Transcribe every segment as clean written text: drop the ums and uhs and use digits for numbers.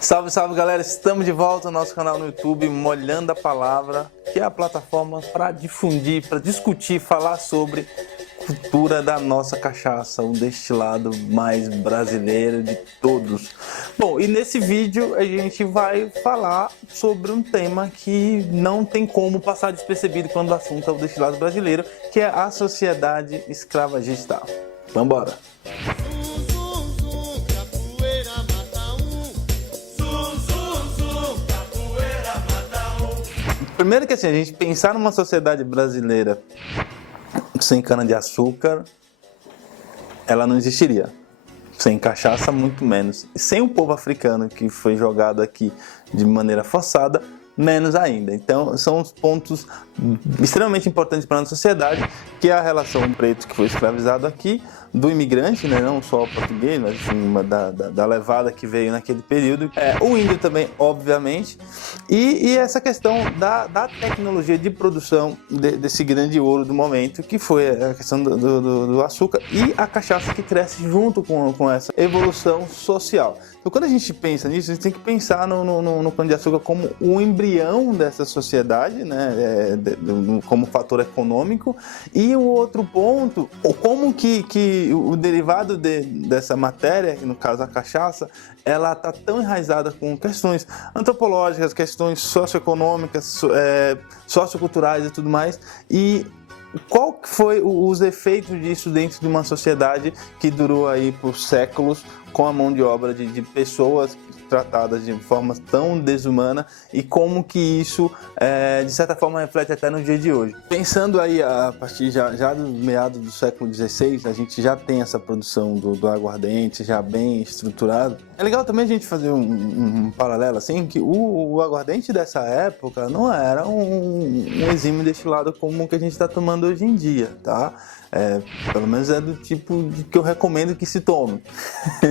Salve, salve galera, estamos de volta ao nosso canal no YouTube, Molhando a Palavra, que é a plataforma para difundir, para discutir, falar sobre a cultura da nossa cachaça, o destilado mais brasileiro de todos. Bom, e nesse vídeo a gente vai falar sobre um tema que não tem como passar despercebido quando o assunto é o destilado brasileiro, que é a sociedade escravagista. Vamos embora! Primeiro que assim, a gente pensar numa sociedade brasileira sem cana-de-açúcar, ela não existiria. Sem cachaça, muito menos. E sem o povo africano que foi jogado aqui de maneira forçada, menos ainda. Então, são os pontos extremamente importantes para a nossa sociedade, que é a relação do preto que foi escravizado aqui, do imigrante, né, não só o português, mas assim, da levada que veio naquele período, o índio também, obviamente, e essa questão da tecnologia de produção desse grande ouro do momento, que foi a questão do açúcar e a cachaça que cresce junto com essa evolução social. Então, quando a gente pensa nisso, a gente tem que pensar no cana-de-açúcar como o embrião dessa sociedade, né, como fator econômico, e o outro ponto, como que o derivado dessa matéria, no caso a cachaça, ela está tão enraizada com questões antropológicas, questões socioeconômicas, socioculturais e tudo mais, e qual que foi os efeitos disso dentro de uma sociedade que durou aí por séculos com a mão de obra de pessoas tratadas de forma tão desumana, e como que isso, de certa forma, reflete até no dia de hoje. Pensando aí a partir já do meado do século XVI, a gente já tem essa produção do aguardente já bem estruturado. É legal também a gente fazer um paralelo assim, que o aguardente dessa época não era um exímio destilado como o que a gente está tomando hoje em dia, tá? Pelo menos é do tipo que eu recomendo que se tome. A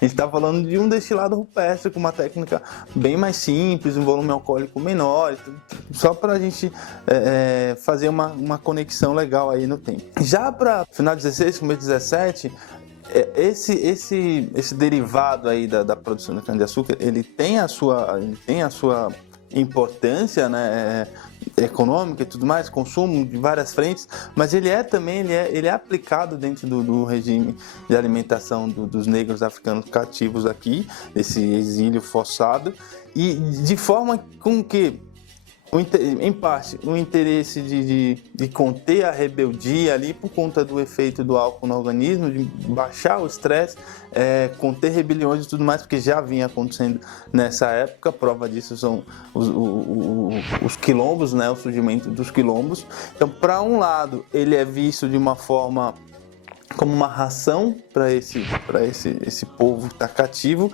gente está falando de um destilado rupestre com uma técnica bem mais simples, um volume alcoólico menor, só para a gente fazer uma conexão legal aí no tempo. Já para final de 16, começo de 17, esse derivado aí da produção da cana-de-açúcar, ele tem a sua importância, né, econômica e tudo mais, consumo de várias frentes, mas ele é aplicado dentro do regime de alimentação dos negros africanos cativos aqui, desse exílio forçado, e de forma com que, em parte, o interesse de conter a rebeldia ali por conta do efeito do álcool no organismo, de baixar o estresse, conter rebeliões e tudo mais, porque já vinha acontecendo nessa época. Prova disso são os quilombos, né, o surgimento dos quilombos. Então, para um lado, ele é visto de uma forma como uma ração para esse povo que está cativo.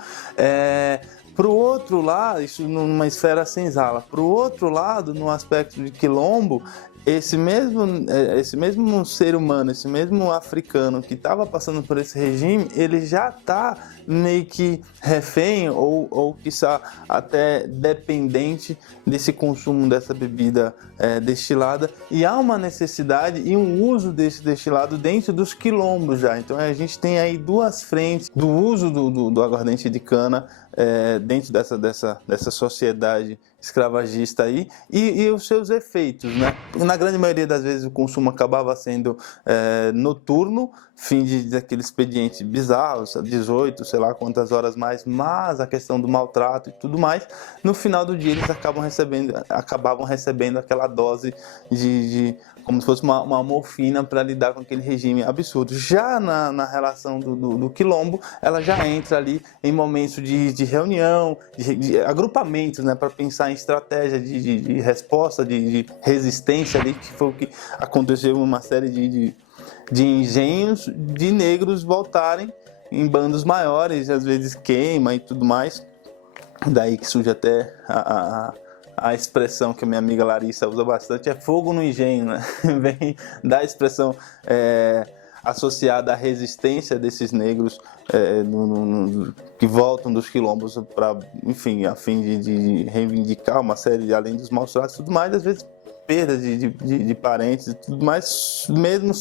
Para o outro lado, isso numa esfera senzala, para o outro lado, no aspecto de quilombo, esse mesmo ser humano, esse mesmo africano que estava passando por esse regime, ele já está meio que refém ou quiçá até dependente desse consumo dessa bebida destilada, e há uma necessidade e um uso desse destilado dentro dos quilombos já. Então a gente tem aí duas frentes do uso do aguardente de cana dentro dessa sociedade escravagista aí, e os seus efeitos, né? Na grande maioria das vezes o consumo acabava sendo noturno, fim daquele expediente bizarro, 18, sei lá quantas horas mais, mas a questão do maltrato e tudo mais, no final do dia eles acabavam recebendo aquela dose como se fosse uma morfina para lidar com aquele regime absurdo. Já na relação do quilombo, ela já entra ali em momentos de reunião, de agrupamentos, né, para pensar em estratégia de resposta, de resistência ali, que foi o que aconteceu em uma série de engenhos de negros voltarem em bandos maiores, às vezes queima e tudo mais. Daí que surge até a expressão que a minha amiga Larissa usa bastante, é fogo no engenho, né? Vem da expressão associada à resistência desses negros que voltam dos quilombos para, enfim, a fim de reivindicar uma série, além dos maus tratos e tudo mais, às vezes perda de parentes e tudo mais, mesmo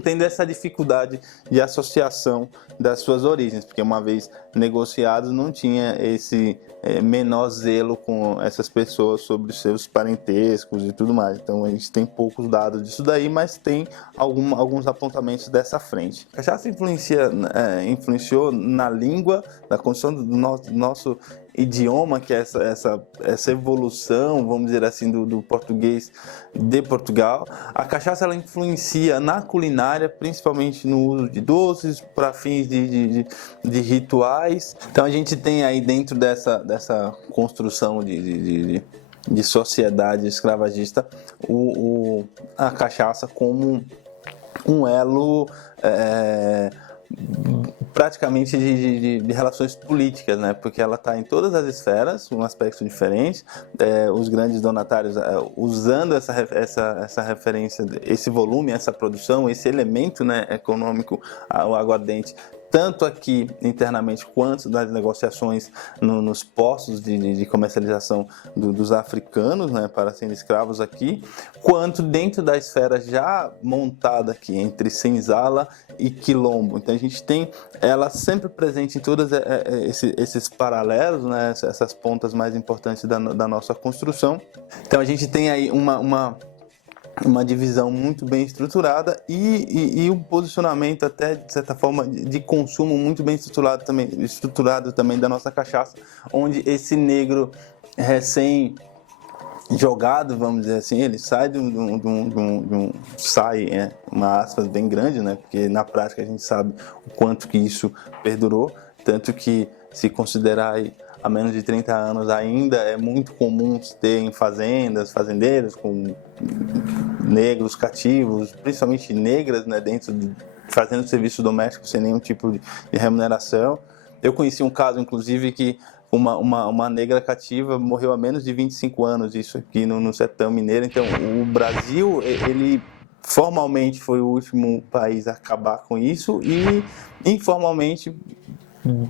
tendo essa dificuldade de associação das suas origens, porque uma vez negociados não tinha esse menor zelo com essas pessoas sobre seus parentescos e tudo mais. Então a gente tem poucos dados disso daí, mas tem alguns apontamentos dessa frente. A cachaça influenciou na língua, na construção do nosso idioma, que é essa evolução, vamos dizer assim, do português de Portugal. A cachaça ela influencia na culinária, principalmente no uso de doces para fins de rituais. Então a gente tem aí dentro dessa construção de sociedade escravagista a cachaça como um elo praticamente de relações políticas, né? Porque ela está em todas as esferas, um aspecto diferente. Os grandes donatários usando essa referência, esse volume, essa produção, esse elemento, né, econômico, o aguardente, tanto aqui internamente quanto nas negociações nos postos de comercialização dos africanos, né, para serem escravos aqui, quanto dentro da esfera já montada aqui entre senzala e quilombo. Então a gente tem ela sempre presente em todos esses paralelos, né, essas pontas mais importantes da nossa construção. Então a gente tem aí uma divisão muito bem estruturada e um posicionamento até, de certa forma, de consumo muito bem estruturado também da nossa cachaça, onde esse negro recém-jogado, vamos dizer assim, ele sai sai, uma aspas bem grande, né? Porque na prática a gente sabe o quanto que isso perdurou, tanto que se considerar aí há menos de 30 anos ainda é muito comum ter em fazendeiros com negros cativos, principalmente negras, né, fazendo serviço doméstico sem nenhum tipo de remuneração. Eu conheci um caso, inclusive, que uma negra cativa morreu há menos de 25 anos, isso aqui no sertão mineiro. Então, o Brasil, ele formalmente foi o último país a acabar com isso e informalmente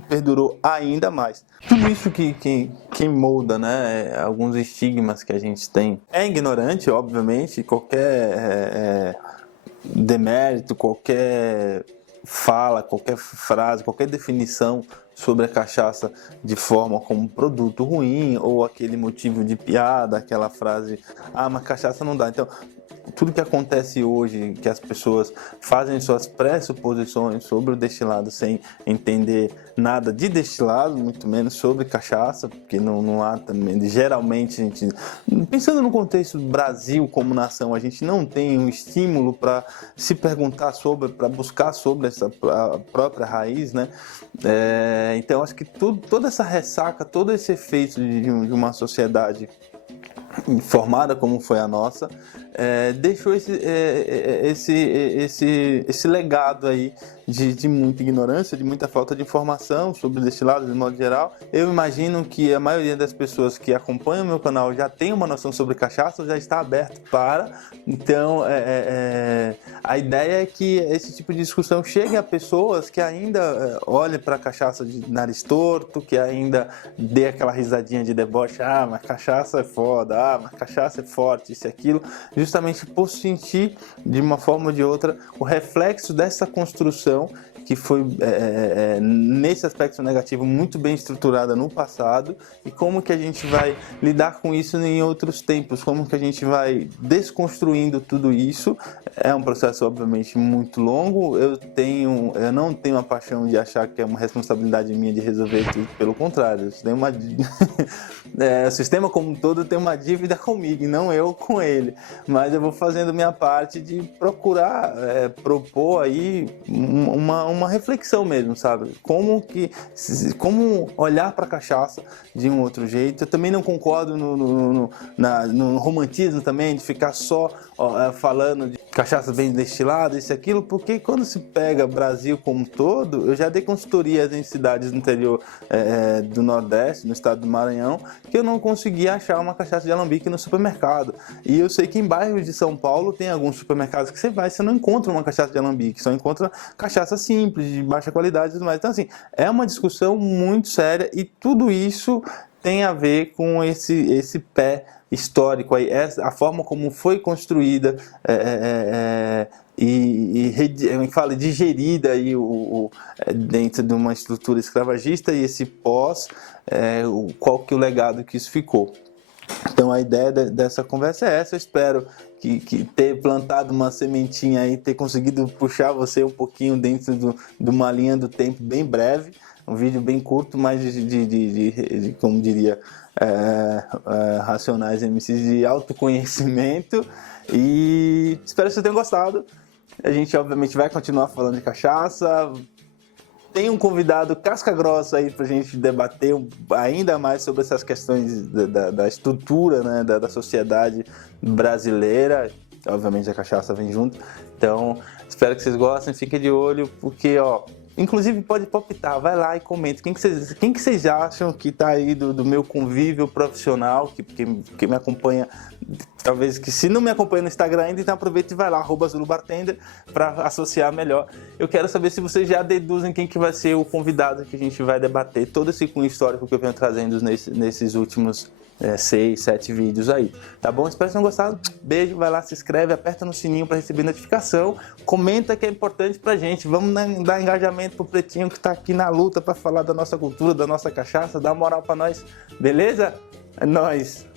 perdurou ainda mais. Tudo isso que molda, né, alguns estigmas que a gente tem. É ignorante, obviamente, qualquer demérito, qualquer fala, qualquer frase, qualquer definição sobre a cachaça de forma como produto ruim ou aquele motivo de piada, aquela frase, mas cachaça não dá. Então, tudo que acontece hoje, que as pessoas fazem suas pressuposições sobre o destilado sem entender nada de destilado, muito menos sobre cachaça, porque não há também, geralmente, a gente, pensando no contexto do Brasil como nação, a gente não tem um estímulo para se perguntar sobre, para buscar sobre essa própria raiz, né? Então, acho que toda essa ressaca, todo esse efeito de uma sociedade formada como foi a nossa, deixou esse legado aí de muita ignorância, de muita falta de informação sobre destilados de modo geral. Eu imagino que a maioria das pessoas que acompanham o meu canal já tem uma noção sobre cachaça, já está aberto para. Então, a ideia é que esse tipo de discussão chegue a pessoas que ainda olhem para a cachaça de nariz torto, que ainda dê aquela risadinha de deboche, mas cachaça é foda, mas cachaça é forte, isso e aquilo, justamente por sentir, de uma forma ou de outra, o reflexo dessa construção que foi, nesse aspecto negativo, muito bem estruturada no passado, e como que a gente vai lidar com isso em outros tempos, como que a gente vai desconstruindo tudo isso. É um processo, obviamente, muito longo. Eu não tenho a paixão de achar que é uma responsabilidade minha de resolver tudo, pelo contrário, o sistema como um todo tem uma dívida comigo, e não eu com ele, mas eu vou fazendo minha parte de procurar propor aí uma reflexão mesmo, sabe? Como olhar para a cachaça de um outro jeito. Eu também não concordo no romantismo também, de ficar só falando de cachaça bem destilada, isso e aquilo, porque quando se pega Brasil como um todo, eu já dei consultorias em cidades do interior do Nordeste, no estado do Maranhão, que eu não conseguia achar uma cachaça de alambique no supermercado. E eu sei que em bairros de São Paulo tem alguns supermercados que você não encontra uma cachaça de alambique, só encontra cachaça simples, de baixa qualidade e tudo mais. Então, assim, é uma discussão muito séria e tudo isso tem a ver com esse pé histórico aí, a forma como foi construída digerida aí dentro de uma estrutura escravagista, e esse pós, qual que é o legado que isso ficou. Então a ideia dessa conversa é essa. Eu espero que ter plantado uma sementinha aí, ter conseguido puxar você um pouquinho dentro de uma linha do tempo bem breve, um vídeo bem curto, mas de como diria, Racionais MCs, de autoconhecimento, e espero que vocês tenham gostado. A gente obviamente vai continuar falando de cachaça. Tem um convidado casca grossa aí pra gente debater ainda mais sobre essas questões da estrutura, né, da sociedade brasileira. Obviamente a cachaça vem junto. Então, espero que vocês gostem, fiquem de olho, porque, inclusive pode palpitar, vai lá e comenta. Quem que vocês acham que tá aí do meu convívio profissional, que me acompanha, talvez que se não me acompanha no Instagram ainda, então aproveita e vai lá, @ZuluBartender, para associar melhor. Eu quero saber se vocês já deduzem quem que vai ser o convidado que a gente vai debater, todo esse cunho histórico que eu venho trazendo nesses últimos 6, 7 vídeos aí, tá bom? Espero que tenham gostado. Beijo, vai lá, se inscreve, aperta no sininho para receber notificação, comenta, que é importante pra gente. Vamos dar engajamento pro Pretinho, que tá aqui na luta para falar da nossa cultura, da nossa cachaça, dá moral pra nós, beleza? É nóis!